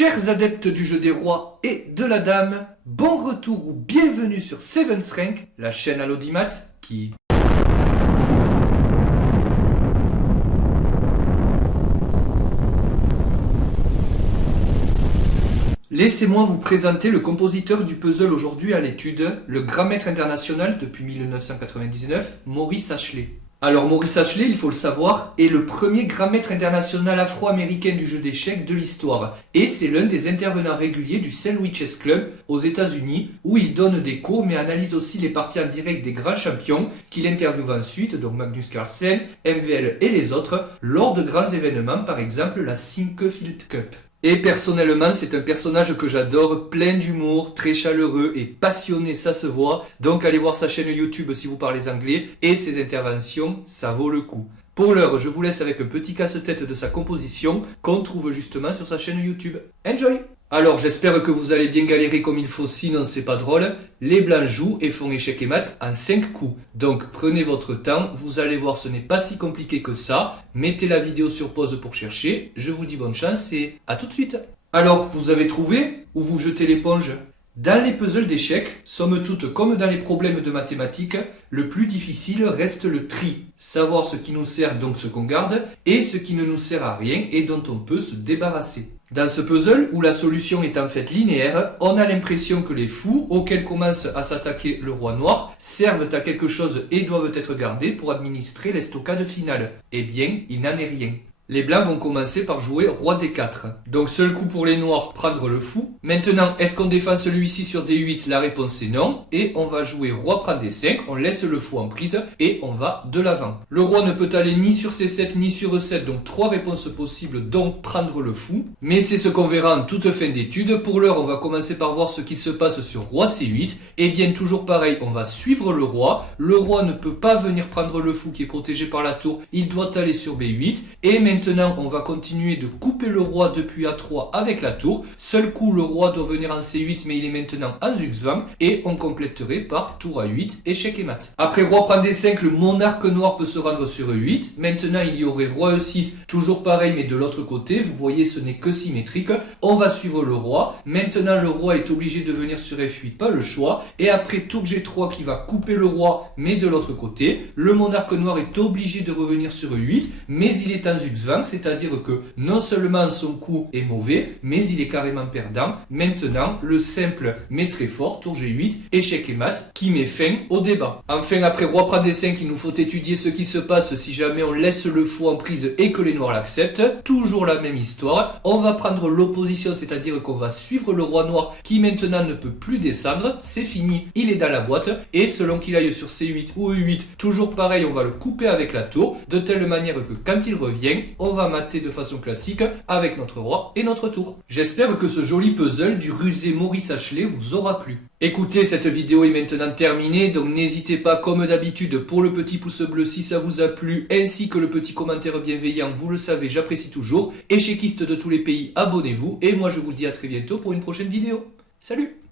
Chers adeptes du jeu des rois et de la dame, bon retour ou bienvenue sur Seven's Rank, la chaîne à l'audimat qui... Laissez-moi vous présenter le compositeur du puzzle aujourd'hui à l'étude, le grand maître international depuis 1999, Maurice Ashley. Alors Maurice Ashley, il faut le savoir, est le premier grand maître international afro-américain du jeu d'échecs de l'histoire. Et c'est l'un des intervenants réguliers du St. Louis Chess Club aux États-Unis, où il donne des cours mais analyse aussi les parties en direct des grands champions qu'il interviewe ensuite, donc Magnus Carlsen, MVL et les autres, lors de grands événements, par exemple la Sinquefield Cup. Et personnellement, c'est un personnage que j'adore, plein d'humour, très chaleureux et passionné, ça se voit. Donc allez voir sa chaîne YouTube si vous parlez anglais, et ses interventions, ça vaut le coup. Pour l'heure, je vous laisse avec un petit casse-tête de sa composition qu'on trouve justement sur sa chaîne YouTube. Enjoy! Alors j'espère que vous allez bien galérer comme il faut, sinon c'est pas drôle. Les blancs jouent et font échec et mat en 5 coups. Donc prenez votre temps, vous allez voir, ce n'est pas si compliqué que ça. Mettez la vidéo sur pause pour chercher. Je vous dis bonne chance et à tout de suite. Alors, vous avez trouvé ou vous jetez l'éponge? Dans les puzzles d'échecs, somme toute comme dans les problèmes de mathématiques, le plus difficile reste le tri. Savoir ce qui nous sert, donc ce qu'on garde, et ce qui ne nous sert à rien et dont on peut se débarrasser. Dans ce puzzle, où la solution est en fait linéaire, on a l'impression que les fous, auxquels commence à s'attaquer le roi noir, servent à quelque chose et doivent être gardés pour administrer l'estocade finale. Eh bien, il n'en est rien. Les blancs vont commencer par jouer roi d4. Donc seul coup pour les noirs, prendre le fou. Maintenant, est-ce qu'on défend celui-ci sur d8? La réponse est non. Et on va jouer roi prend d5, on laisse le fou en prise et on va de l'avant. Le roi ne peut aller ni sur c7 ni sur e7, donc 3 réponses possibles, donc prendre le fou. Mais c'est ce qu'on verra en toute fin d'étude. Pour l'heure, on va commencer par voir ce qui se passe sur roi c8. Et bien toujours pareil, on va suivre le roi. Le roi ne peut pas venir prendre le fou qui est protégé par la tour, il doit aller sur b8. Et maintenant, on va continuer de couper le roi depuis A3 avec la tour. Seul coup, le roi doit venir en C8, mais il est maintenant en Zugzwang. Et on compléterait par tour A8, échec et mat. Après roi prend D5, le monarque noir peut se rendre sur E8. Maintenant, il y aurait roi E6, toujours pareil, mais de l'autre côté. Vous voyez, ce n'est que symétrique. On va suivre le roi. Maintenant, le roi est obligé de venir sur F8, pas le choix. Et après, tour G3 qui va couper le roi, mais de l'autre côté. Le monarque noir est obligé de revenir sur E8, mais il est en Zugzwang. C'est-à-dire que non seulement son coup est mauvais, mais il est carrément perdant. Maintenant, le simple mais très fort, tour G8, échec et mat, qui met fin au débat. Enfin, après roi prend D5, il nous faut étudier ce qui se passe si jamais on laisse le fou en prise et que les noirs l'acceptent. Toujours la même histoire. On va prendre l'opposition, c'est-à-dire qu'on va suivre le roi noir qui maintenant ne peut plus descendre. C'est fini, il est dans la boîte. Et selon qu'il aille sur C8 ou E8, toujours pareil, on va le couper avec la tour, de telle manière que quand il revient, on va mater de façon classique avec notre roi et notre tour. J'espère que ce joli puzzle du rusé Maurice Ashley vous aura plu. Écoutez, cette vidéo est maintenant terminée, donc n'hésitez pas comme d'habitude pour le petit pouce bleu si ça vous a plu, ainsi que le petit commentaire bienveillant, vous le savez, j'apprécie toujours. Échequistes de tous les pays, abonnez-vous, et moi je vous dis à très bientôt pour une prochaine vidéo. Salut!